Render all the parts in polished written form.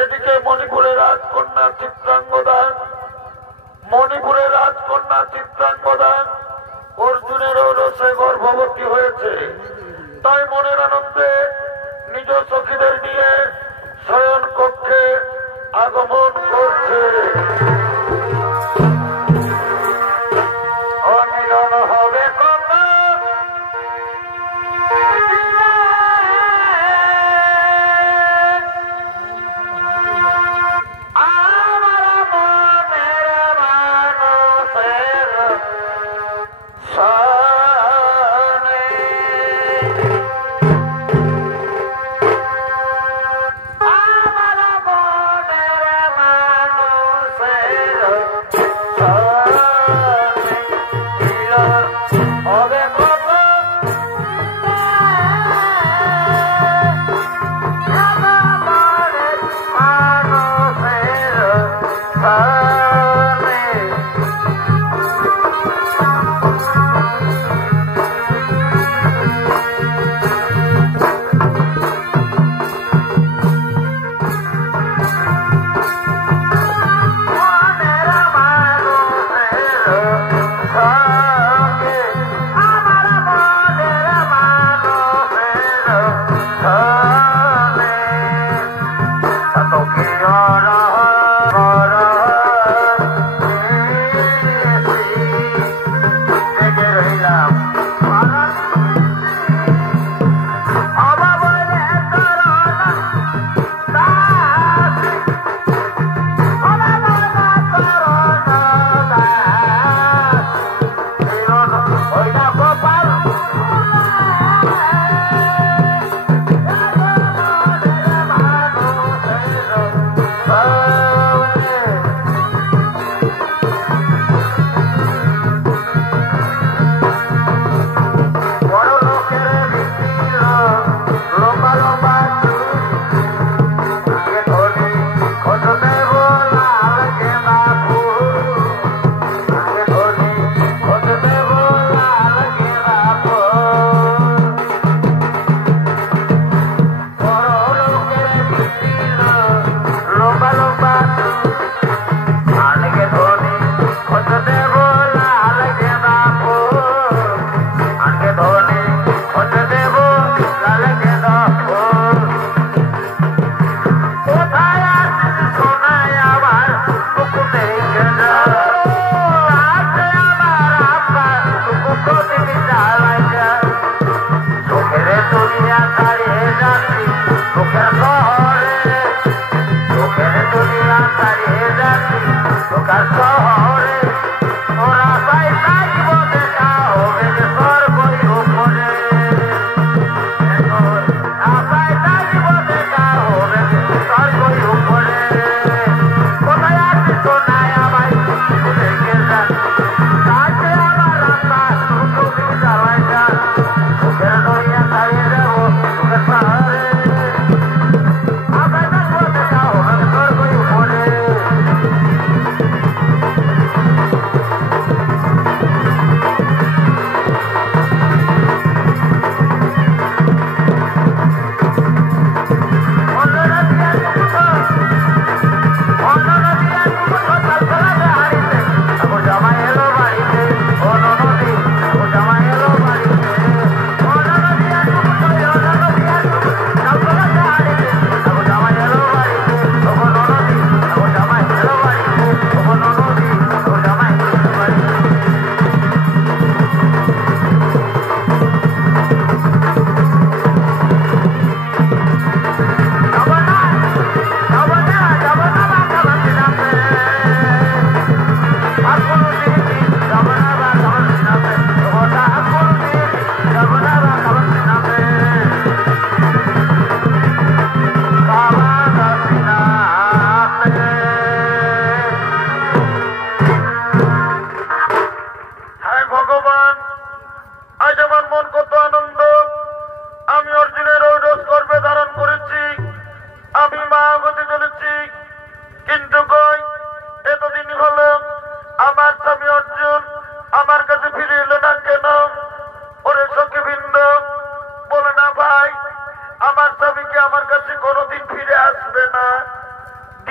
এদিকে মণিপুরের রাজকন্যা চিত্রাঙ্গদা, মণিপুরের রাজকন্যা চিত্রাঙ্গদা অর্জুনেরও রসে গর্ভবতী হয়েছে। তাই মনের আনন্দে নিজ সখীদের নিয়ে শয়ন কক্ষে আগমন করছে। অমিলন হবে কথা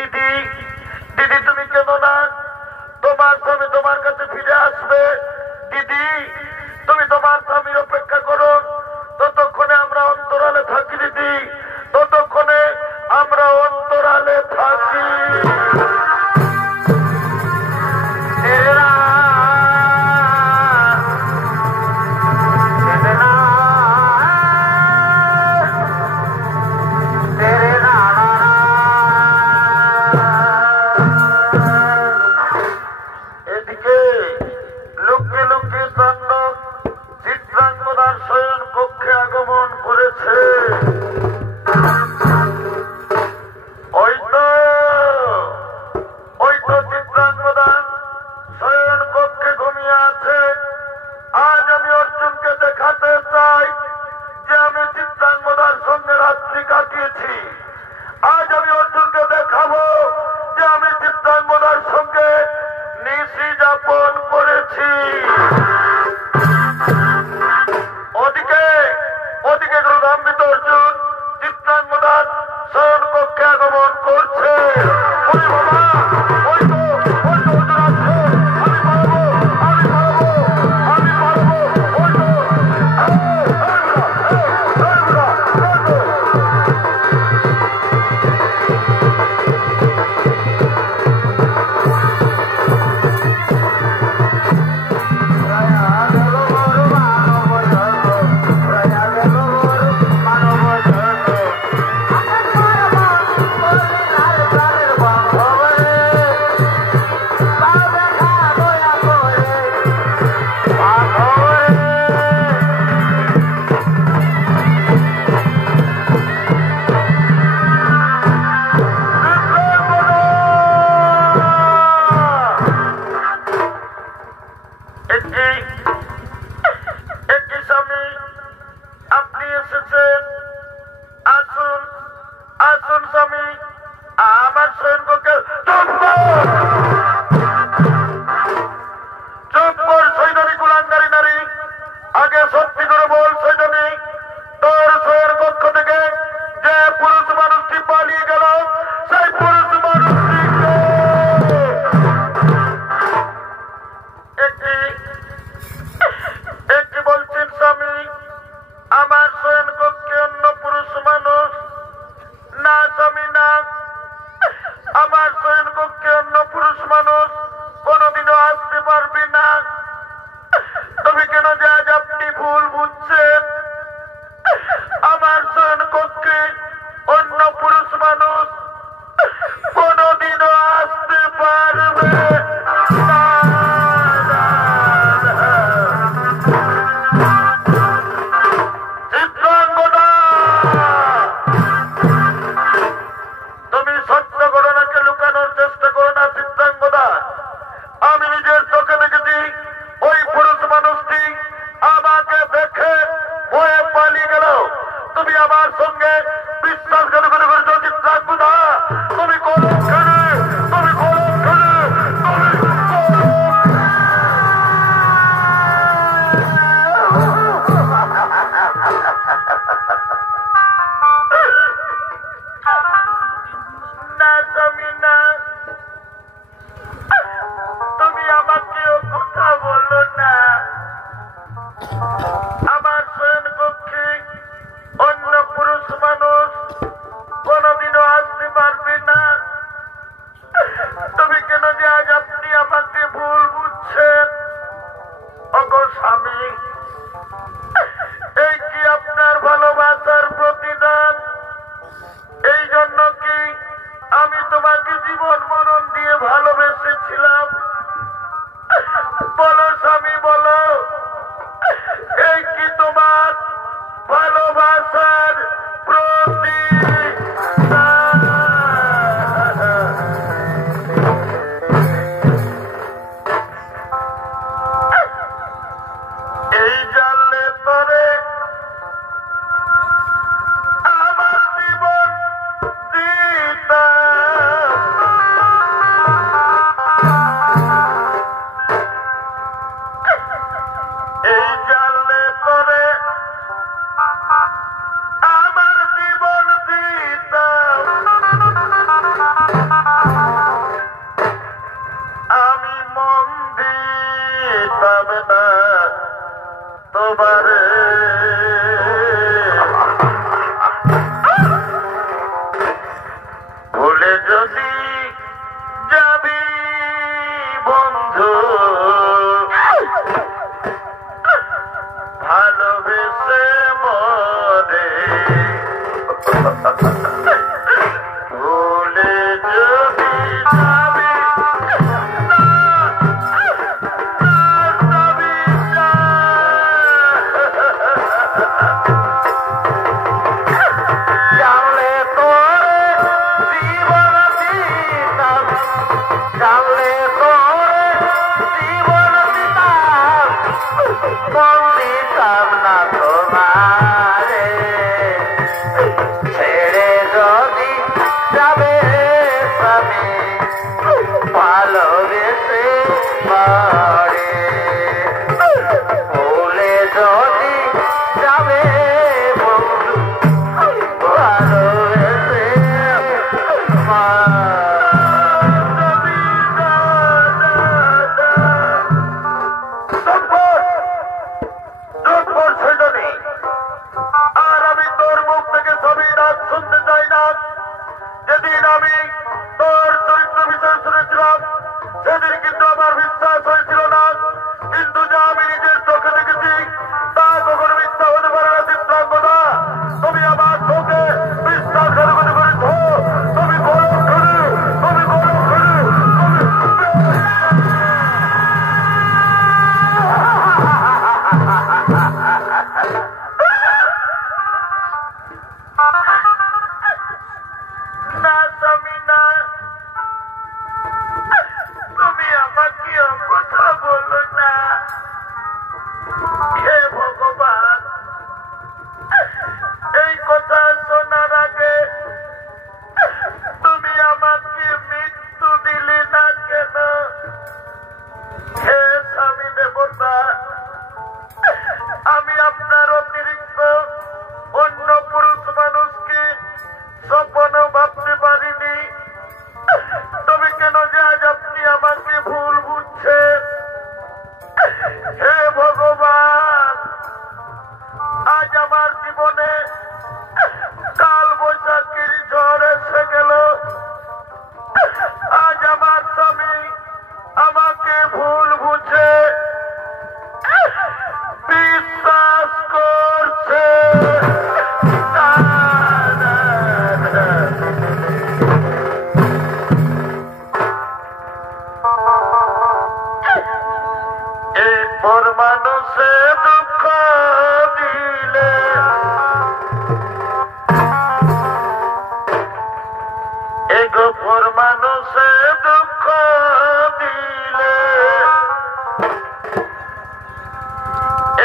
দিদি দিদি তুমি কেন না? তোমার স্বামী তোমার কাছে ফিরে আসবে। দিদি তুমি তোমার স্বামীর অপেক্ষা করো, ততক্ষণে আমরা অন্তরালে থাকি। দিদি ততক্ষণে আমরা অন্তরালে থাকি। এদিকে লুকিয়ে লুকিয়ে তাণ্ডব চিত্রাঙ্গদার শয়ন কক্ষে আগমন করেছে। ওই তো চিত্রাঙ্গদা শয়ন কক্ষে ঘুমিয়ে আছে। আজ আমি অর্জুনকে দেখাতে চাই যে আমি চিত্রাঙ্গদার সঙ্গে রাত্রি কাটিয়েছি। আজ আমি অর্জুনকে দেখাবো যে আমি চিত্রাঙ্গদার সঙ্গে নিশি যাপন করেছি। ওদিকে ক্রোধান্বিত অর্জুন চিত্রাঙ্গদার শয়ন কক্ষে আগমন করছে। ওরে বাবা, ওই তো অর্জুন আসছে। আমি পারবো, আমি পারবো। ওই তো দুঃখ দিলে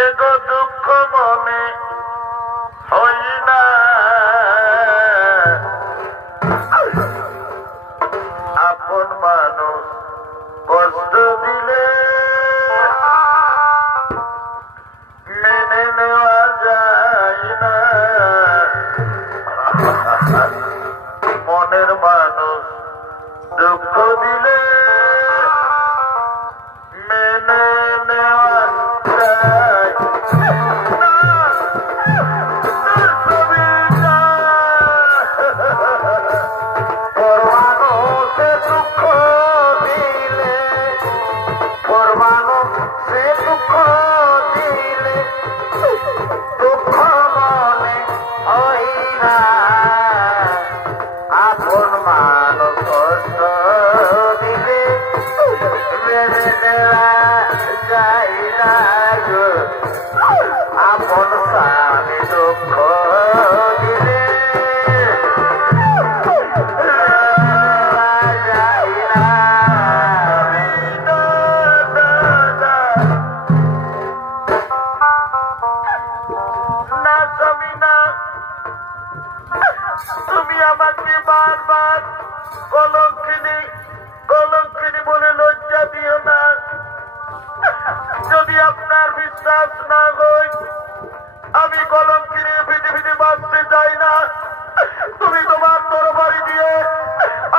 এগো দুঃখ মনে হই না আপন মানুষ কষ্ট দিলে মেনে নেওয়া যায় না মনের মানুষ দুঃখ দিলে মেনে নেওয়া যায় না মানুষে দুঃখ দিলে মানুষে দুঃখ দিলে দুঃখ মনে হয় না আপন মানুষ কষ্ট দিলে মেনে নেওয়া যায় না আপন স্বামী দুঃখ দিলে তুমি আমাকে বারবার কলঙ্কিনী কলঙ্কিনী বলে লজ্জা দিও না যদি আপনার বিশ্বাস না হয় আমি কলঙ্কিনী পৃথিবীতে বাঁচতে চাই না তুমি তোমার তরবারি দিয়ে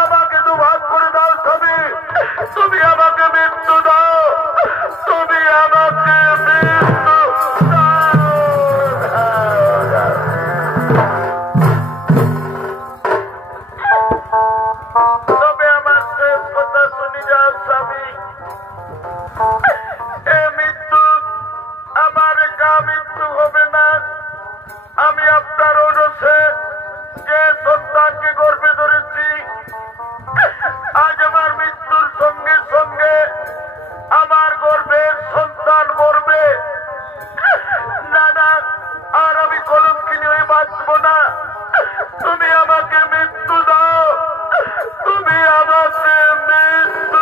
আমাকে দুভাগ করে দাও স্বামী তুমি আমাকে মৃত্যু দাও তুমি আমাকে মৃত্যু তবে আমার শেষ কথা শুনি যাও স্বামী এ মৃত্যু আমার একা মৃত্যু হবে না আমি আপনার অনুরোধে যে সন্তানকে গর্ভে ধরেছি আজ আমার মৃত্যুর সঙ্গে সঙ্গে আমার গর্ভের সন্তান মরবে না না আর আমি কলঙ্কিনী হয়ে বাঁচব না তুমি আমাকে মৃত্যু দাও তুমি আমাকে মৃত্যু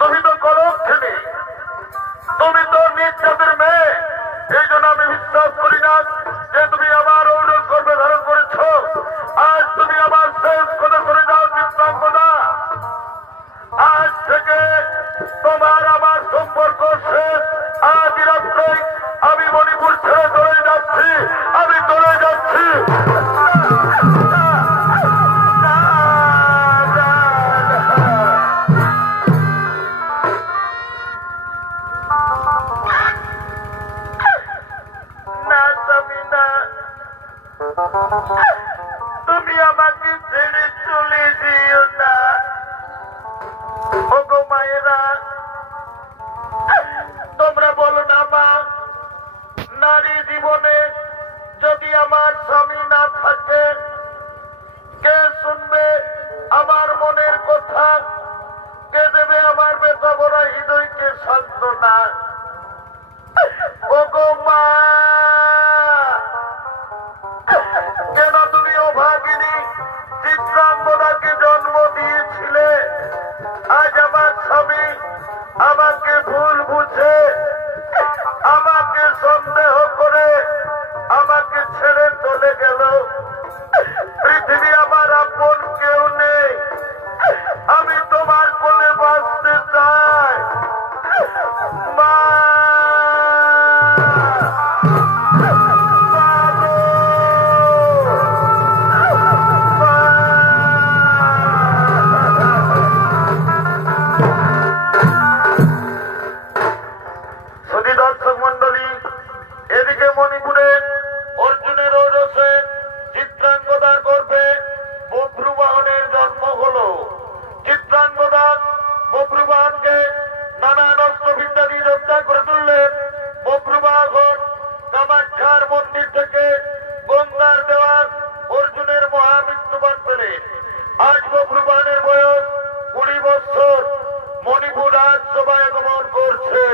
তুমি তো কলঙ্কিনী তুমি তো নিজ জাতের মেয়ে এই জন্য আমি বিশ্বাস করি না যে তুমি আমার অনুরোধ গর্ভে ধারণ করেছ আজ তুমি আমার শেষ কথা শুনে যাও চিত্রাঙ্গদা আজ থেকে তোমার আমার সম্পর্ক শেষ আজ রাত্রে আমি মণিপুর ছেড়ে চলে যাচ্ছি আমি চলে যাচ্ছি না স্বামী না তুমি আমাকে ছেড়ে চলে দিও না ওগো মায়েরা তোমরা বলো না মা নারী জীবনে যদি আমার স্বামী না থাকে কে শুনবে আমার মনের কথা কে দেবে আমার বেতা বড় হৃদয়কে সান্ত্বনা ওগো মা কেন তুমি অভাগিনী চিত্রাঙ্গদাকে জন্ম দিয়েছিলে আজ আমার স্বামী আমাকে ভুল বুঝে আমাকে সন্দেহ করে আমাকে ছেড়ে চলে গেল পৃথিবী আমার আপন কেউ নেই আমি তোমার কোলে বাঁচতে চাই মা দর্শক মন্ডলী এদিকে মণিপুরে অর্জুনের ঔরসে চিত্রাঙ্গদার গর্ভে বভ্রুবাহনের জন্ম হল চিত্রাঙ্গদা বভ্রুবাহনকে নানান অস্ত্রবিদ্যা দিয়ে হত্যা করে তুললেন বভ্রুবাহন কামাখ্যার মন্দির থেকে গঙ্গার দেওয়ার অর্জুনের মহামৃত্যুবান পেলেন আজ বভ্রুবাহনের বয়স 20 বছর মণিপুর রাজসভায় আগমন করছে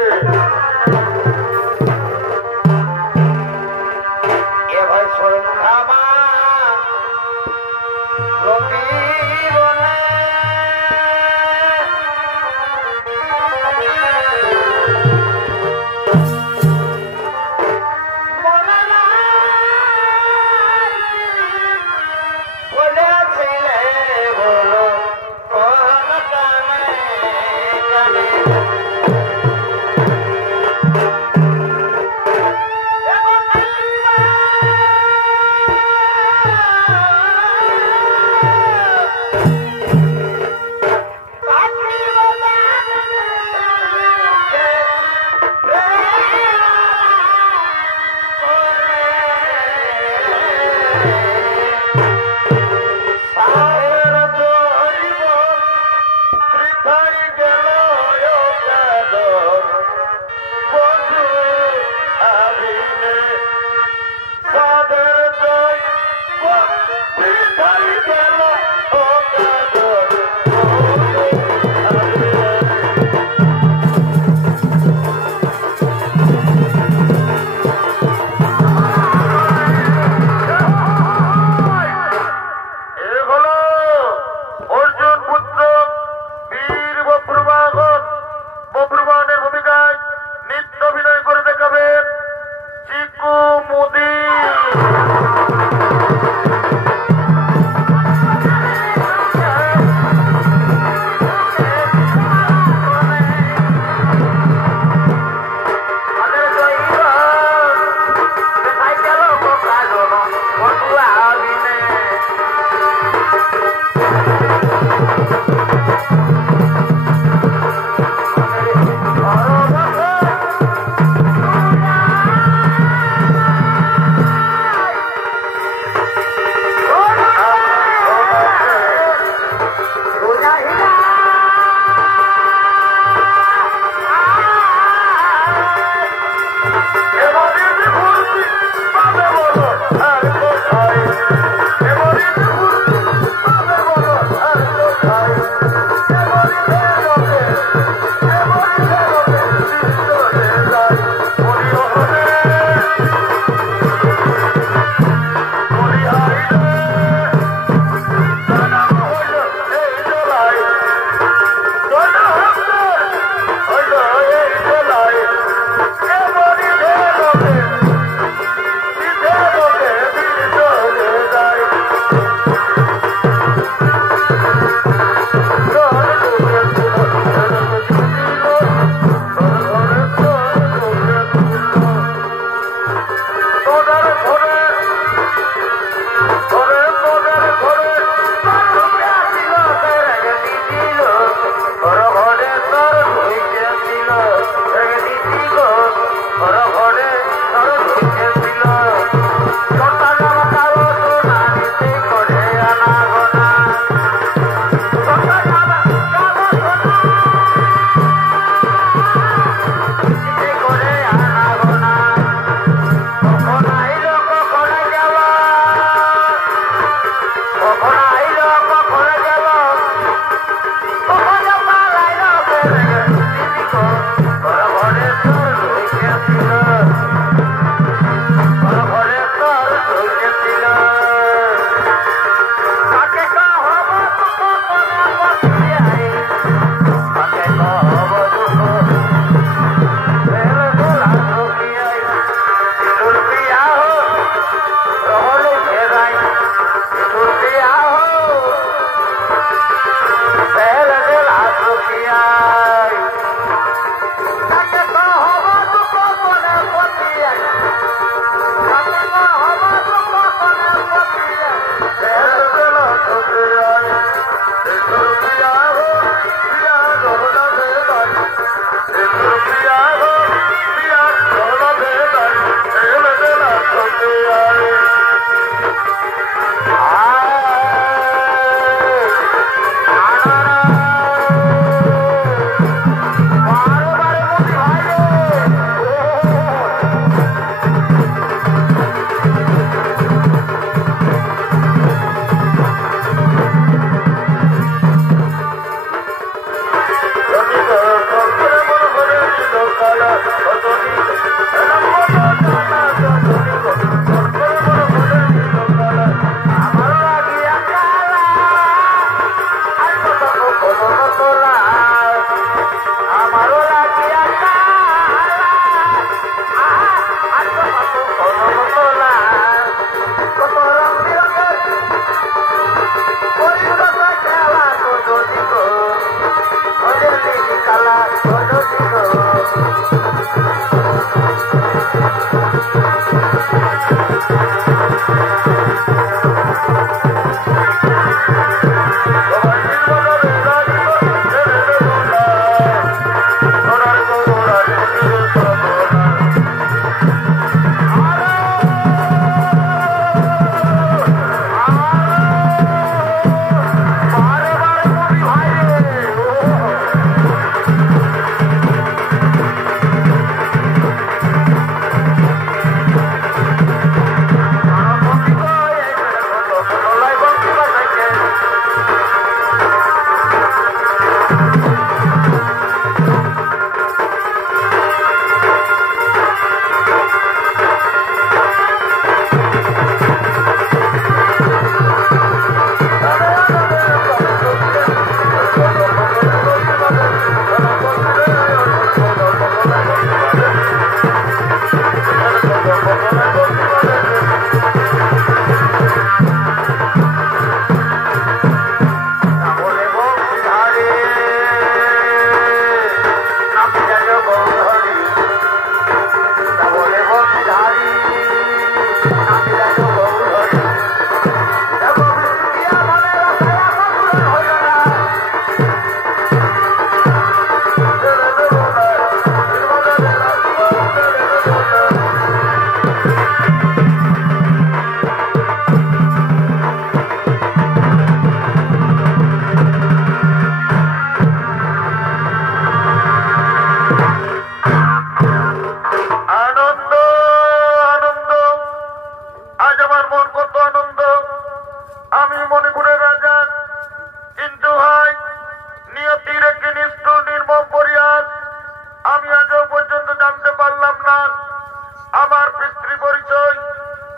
আমার পিতৃ পরিচয়,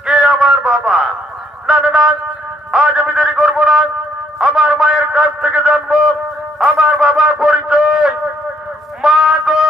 কে আমার বাবা। না না না, আজ আমি দেরি করবো না, আমার মায়ের কাছ থেকে জানবো আমার বাবার পরিচয়। মা গো,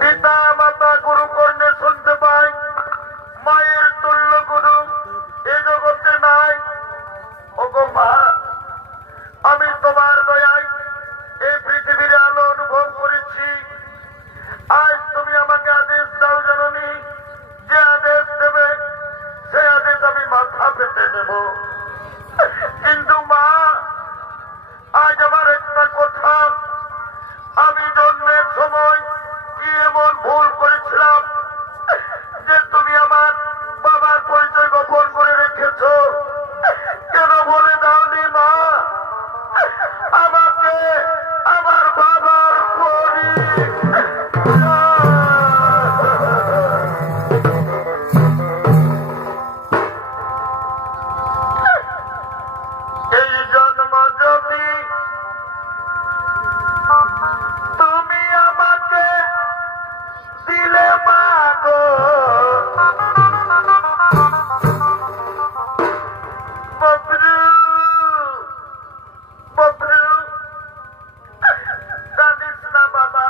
পিতা মাতা গুরু কর্ণে শুনতে পাই, মায়ের তুল্য গুরু এ জগতে নাই। ওগো মা, আমি তোমার দয়ায় এই পৃথিবীর আলো অনুভব করেছি। আজ তুমি আমাকে আদেশ দাও জননী, যে আদেশ দেবে সে আদেশ আমি মাথা পেতে নেব। কিন্তু মা, আজ আমার একটা কথা, আমি জন্মের সময় কি এমন ভুল করেছিলাম যে তুমি আমার বাবার পরিচয় গোপন করে রেখেছ? কেন বলে দাওনি মা আমাকে আমার বাবার এই জন্ম যদি তুমি আমাকে দিলে মা গো, ববরু ববরু, জানিস না বাবা,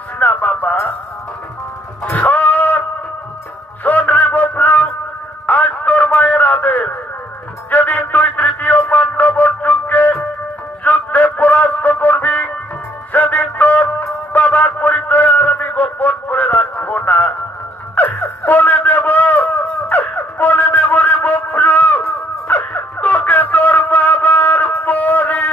কাঁদিস না বাবা, শোন শোন রে ববলু, আজ তোর মায়ের আদেশ, যেদিন তুই তৃতীয় পাণ্ডব অর্জুনকে যুদ্ধে পরাস্ত করবি সেদিন তোর বাবার পরিচয় আর আমি গোপন করে রাখবো না। বলে দেব রে ববলু, তোকে তোর বাবার পরি।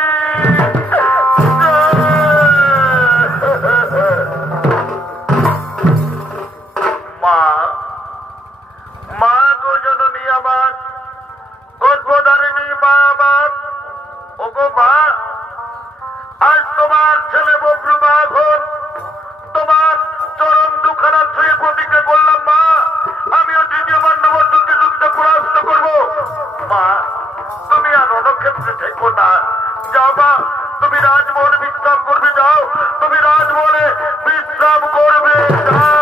মা গো জননী আমার, গর্ভধারিণী মা আমার, ওগো মা, আজ তোমার ছেলে ববলু বাঘন তোমার চরম দুখানা ছুঁয়ে প্রতিজ্ঞা করলাম মা, আমিও তৃতীয় পাণ্ডব অর্জুনকে যুদ্ধে পরাস্ত করবো। মা তুমি আর রণক্ষেত্রে থেকো না, যাও মা, তুমি রাজমহলে বিশ্রাম করবে, যাও তুমি রাজমহলে বিশ্রাম করবে, যাও।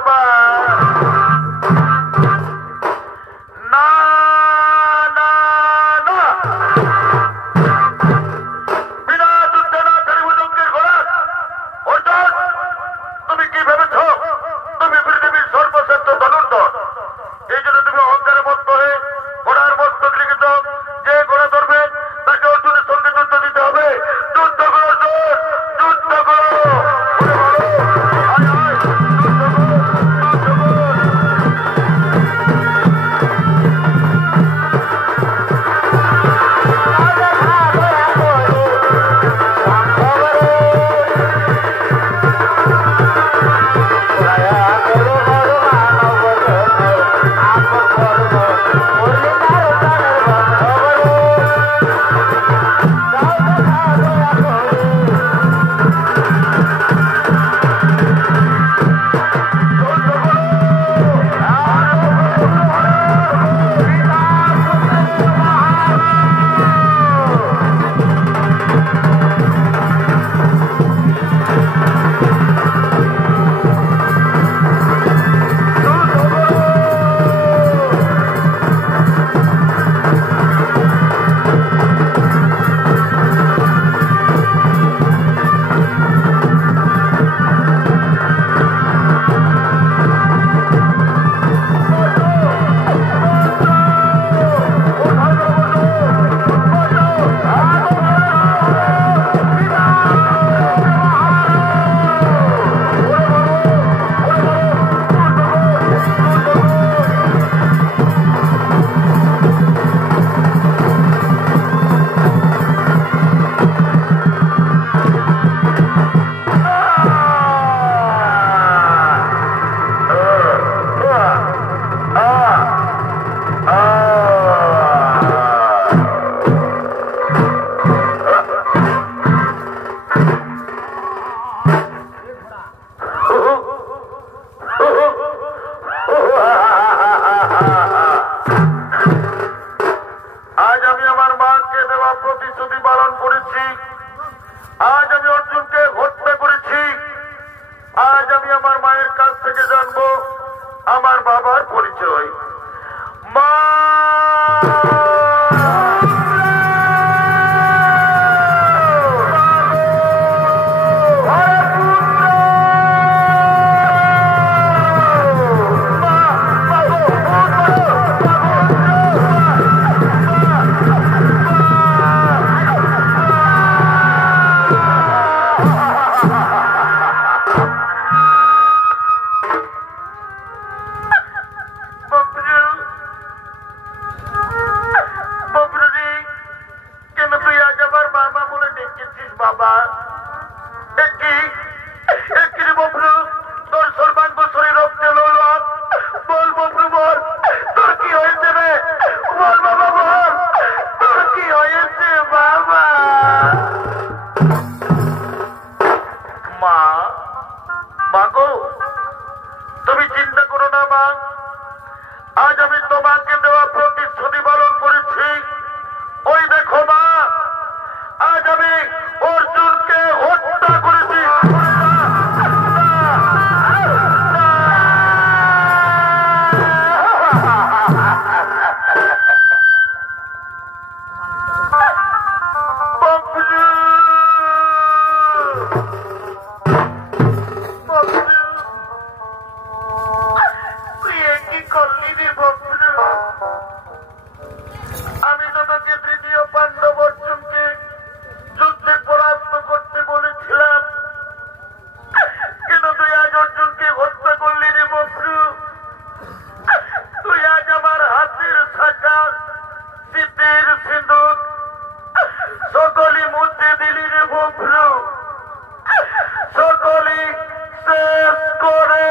বাবা না না না বিনা যুদ্ধে না করিব জঙ্গির ঘোড়া অর্জুন তুমি কি ভেবেছ তুমি পৃথিবীর সর্বশ্রেষ্ঠ ধনুর্ধর এই জন্য তুমি অহংকারের মত হয়ে ঘোড়ার মস্তক লিখিত যে ঘোড়া ধরবে তাকে অর্জুনের সঙ্গে যুদ্ধ দিতে হবে যুদ্ধ করো অর্জুন যুদ্ধ করো আজ আমি আমার মাকে দেওয়া প্রতিশ্রুতি পালন করেছি আজ আমি অর্জুনকে হত্যা করেছি আজ আমি আমার মায়ের কাছ থেকে জানবো আমার বাবার পরিচয় মা তুমি চিন্তা করো না মা আজ আমি তোমাকে দেওয়া প্রতিশ্রুতি পালন করেছি ওই দেখো মা আজ আমি অর্জুনকে হত্যা করেছি আমি তো তোকে তৃতীয় পাণ্ডব অর্জুনকে যুদ্ধে পরাস্ত করতে বলেছিলাম কিন্তু তুই আজ অর্জুনকে হত্যা করলি রে বন্ধু তুই আজ আমার হাতের শাখা শীতের সিঁদুর সকলই মুছে দিলি রে বন্ধু সকলই শেষ করে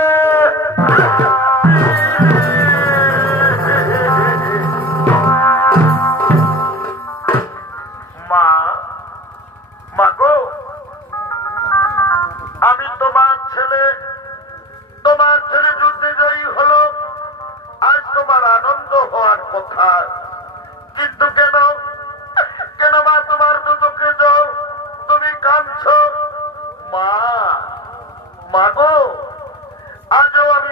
আমি তোমার ছেলে যুদ্ধে জয়ী হলো আজ তোমার আনন্দ হওয়ার কথা কিন্তু কেন মা তোমার দু চোখে জল তুমি কাঁদছ মা গো আজও আমি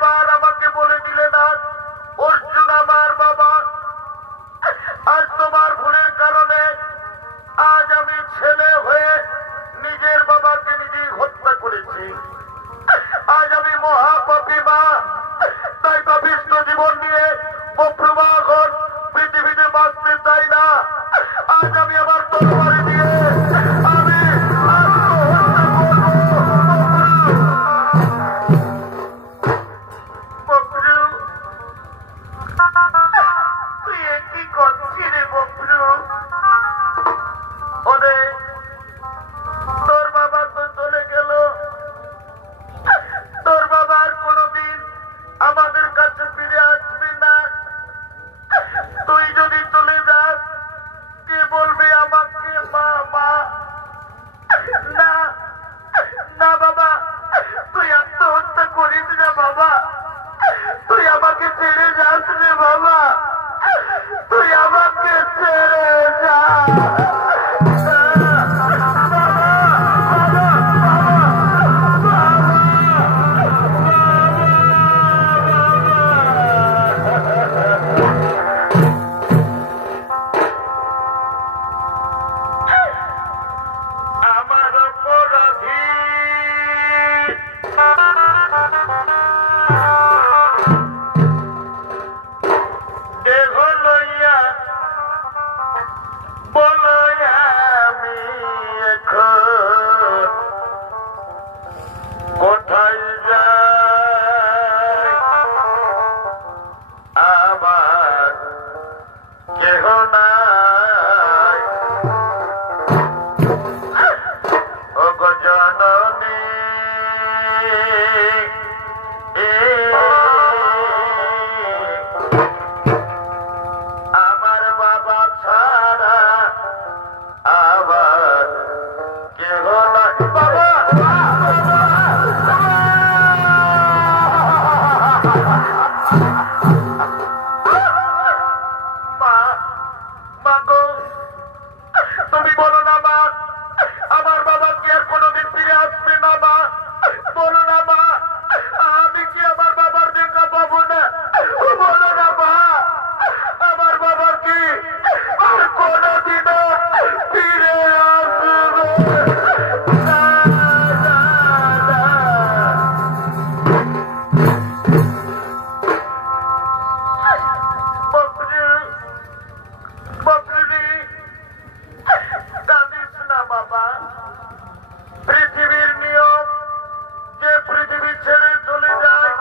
একবার আমাকে বলে দিলে না অর্জুন আমার বাবা? আজ তোমার ভুলের কারণে আজ আমি ছেলে হয়ে নিজের বাবাকে নিজেই হত্যা করেছি। আজ আমি মহাপাপী মা, তাই পাপিষ্ঠ জীবন নিয়ে বক্রমাখন পৃথিবীতে বাঁচতে চাই না। আজ আমি আমার তরবারি দিয়ে আমি আত্মহত্যা করবো। তুই কি করছি রে বকরু? ওরে তোর বাবা তো চলে গেল, তোর বাবা আর কোনদিন আমাদের কাছে ফিরে আসবি না। তুই যদি চলে যাস কে বলবে আমাকে মা? মা না না বাবা, তুই আত্মহত্যা করিস না বাবা, তুই আমাকে ছেড়ে যাস রে বাবা, তুই আমাকে ছেড়ে যা। আমার অপরাধী দেহ লইয়া বলো আমি এখন কোথায় যাই? আমার কেহ নাই ওগো জননী, আমার বাবা ছাড়া আবার কেহ নাই। বাবা মা, মা গো, তুমি বলো না মা, আমার বাবা কি আর কোনোদিন ফিরে আসবে না মা? বলো না মা, আমি কি আমার বাবার দেখা পাবো না? বলো না মা, আমার বাবা কি আর কোনোদিনও ফিরে আসবে না? না, না, বকরি, বকরি, কাঁদিস না বাবা। পৃথিবীর নিয়ম, যে পৃথিবী ছেড়ে চলে যায়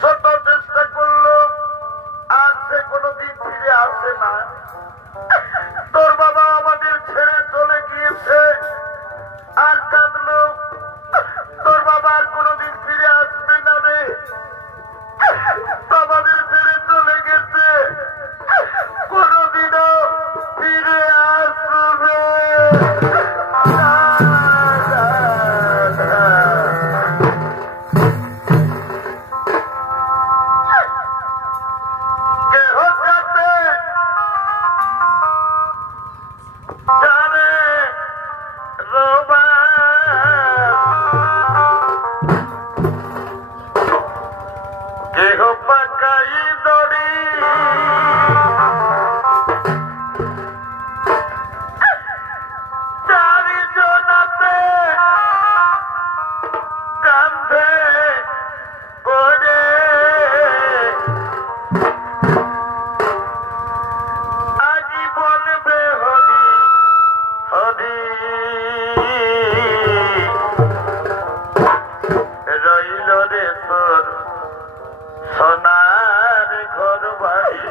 শত চেষ্টা করলো আর সে কোনোদিন ফিরে আসে না। তোর বাবা আমাদের ছেড়ে চলে গিয়েছে আর কাঁদলো, তোর বাবা আর কোনোদিন ফিরে আসবে না রে। আমাদের ছেড়ে চলে গেছে, কোনোদিনও ফিরে আসবে না। কেহ যাতে জানে রোবা, কেহ পাকাই দড়ি, চারিজনাতে কান্ধে করে আজীবন বেহরি হরি রইল রে তোর সোনার ঘর বাড়ি।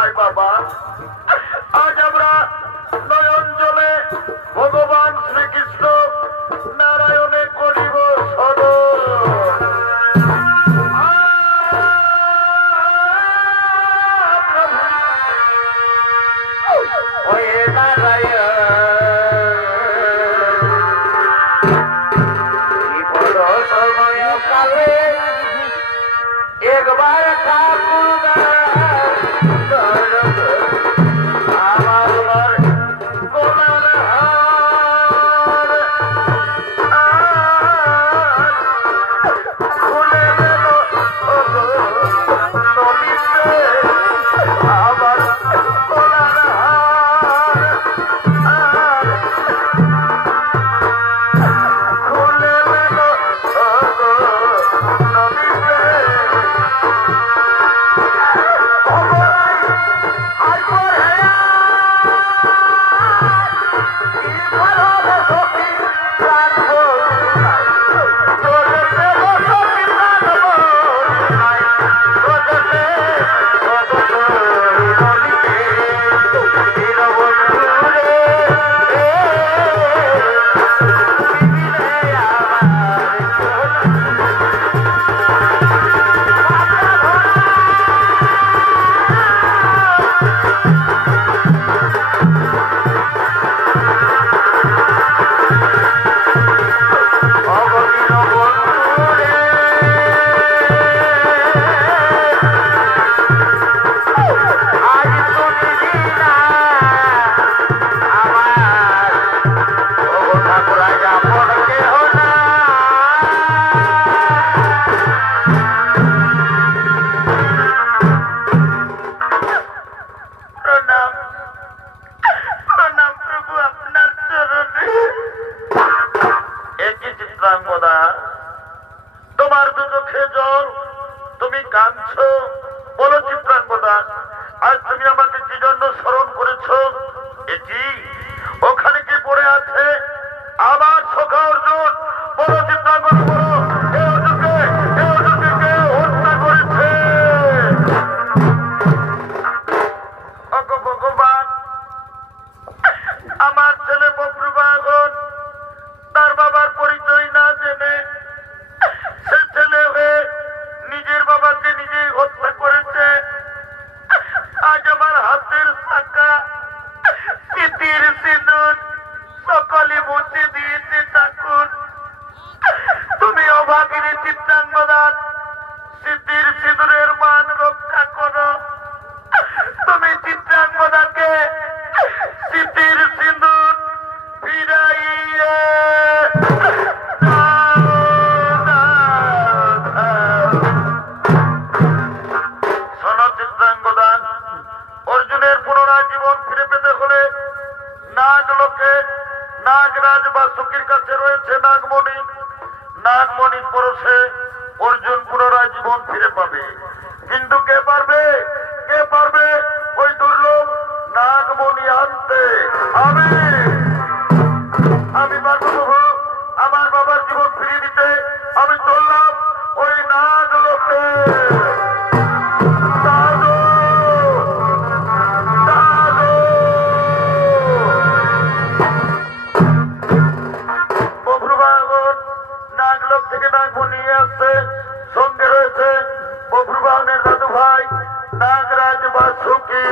আয় বাবা, আজ আমরা নয়ন জলে ভগবান শ্রীকৃষ্ণ নারায়ণে করিব স্মরণ। একবার ঠাকুর আমার গোলার খুলে গেল নলিতে আমার গলার খুলে গেল নলিতে তোমার দু চোখে জল, তুমি কাঁদছো, বলো চিত্রাঙ্গদা আজ তুমি আমাকে কি জন্য স্মরণ করেছো? এটি ওখানে কি পড়ে আছে আমার সখা অর্জুন? বলো চিত্রাঙ্গদা, বলো এ অর্জুনকে কে হত্যা করেছে? ভগবান, আমার ছেলে বক্রবাহন তার বাবার পরিচয় না জেনে সে ছেলে হয়ে নিজের বাবাকে নিজেই হত্যা করেছে। আজ আমার হাতের শাখা স্মৃতির সিঁদুর সকলে মুছে দিয়েছে ঠাকুর। তুমি অভাগিনী চিত্রাঙ্গদান স্মৃতির সিঁদুরের মান রক্ষা করো। তুমি চিত্রাঙ্গদাকে স্মৃতির সিঁদুর ফিরাইয়ে অর্জুনের পুনরায় জীবন ফিরে পেতে হলে নাগলোকে নাগরাজ বা সুখীর কাছে রয়েছে নাগমণি। নাগমণির পরশে অর্জুন পুনরায় জীবন ফিরে পাবে। কিন্তু কে পারবে ওই দুর্লভ নাগমণি আনতে? আমি পারবো প্রভু, আমার বাবার জীবন ফিরিয়ে দিতে আমি চললাম ওই নাগলোকে। নাগলোক থেকে নাগমণি নিয়ে আসছে, সঙ্গে রয়েছে বভ্রুবাহনের দাদু ভাই নাগরাজ বাসুকি।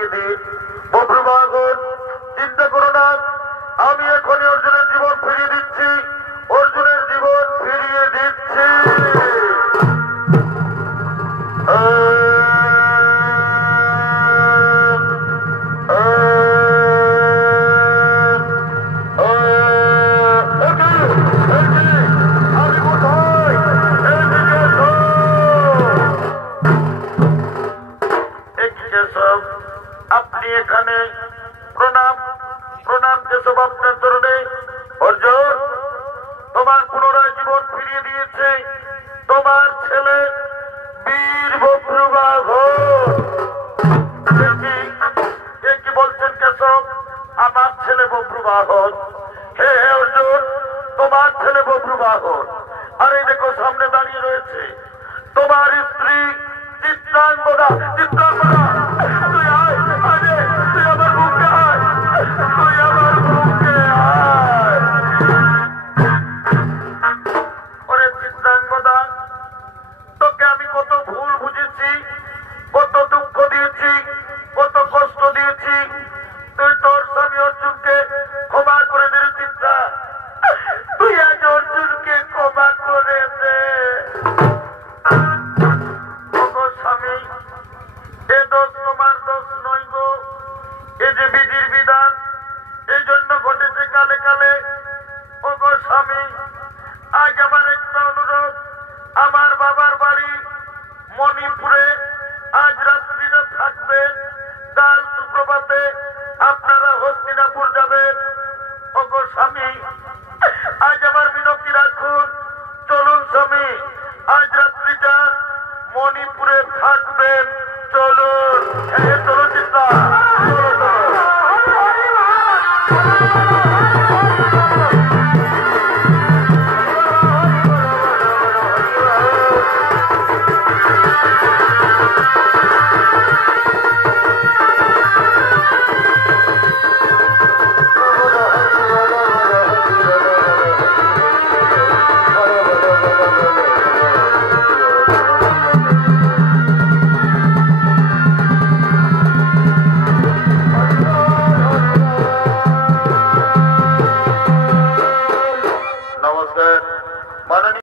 ফিরিয়ে দিন। বভ্রুবাহন, চিন্তা করো না, আমি এখনই অর্জুনের জীবন ফিরিয়ে দিচ্ছি, অর্জুনের জীবন ফিরিয়ে দিচ্ছি। আপনি এখানে? প্রণাম প্রণাম কেশব আপনার চরণে। অর্জুন, তোমার পুনরায় জীবন ফিরিয়ে দিয়েছে তোমার ছেলে বীর বভ্রুবাহন। কি বলছেন কেশব? আমার ছেলে বভ্রুবাহন? হে হে অর্জুন, তোমার ছেলে বভ্রুবাহন। আর এই দেখো সামনে দাঁড়িয়ে রয়েছে তোমার স্ত্রী চিত্রাঙ্গদা। চিত্রাঙ্গদা, তুই আয়, আরে তুই আমার বুকে আয়, তুই আমার বুকে আয়। ওরে চিত্রাঙ্গদা, তোকে আমি কত ভুল বুঝেছি, কত দুঃখ দিয়েছি, কত কষ্ট দিয়েছি, তুই তোর স্বামী অর্জুনকে ক্ষমা করে দে চিত্রা। তুই আজ অর্জুনকে ক্ষমা করে দে। স্বামী, এ দোষ তোমার দোষ নয় গো, এ যে বিধির বিধান, এই জন্য ঘটেছে কালে কালে। ও গো স্বামী, আজ আমার একটা অনুরোধ, আমার বাবার বাড়ি মণিপুরে আজ রাত্রিটা থাকবেন, কাল সুপ্রভাতে আপনারা হস্তিনাপুর যাবেন। ও গো স্বামী, আজ আমার মিনতি রাখুন, চলুন স্বামী, আজ রাত্রিটা মণিপুরে থাকবেন, চলুন। চলো চিন্তা।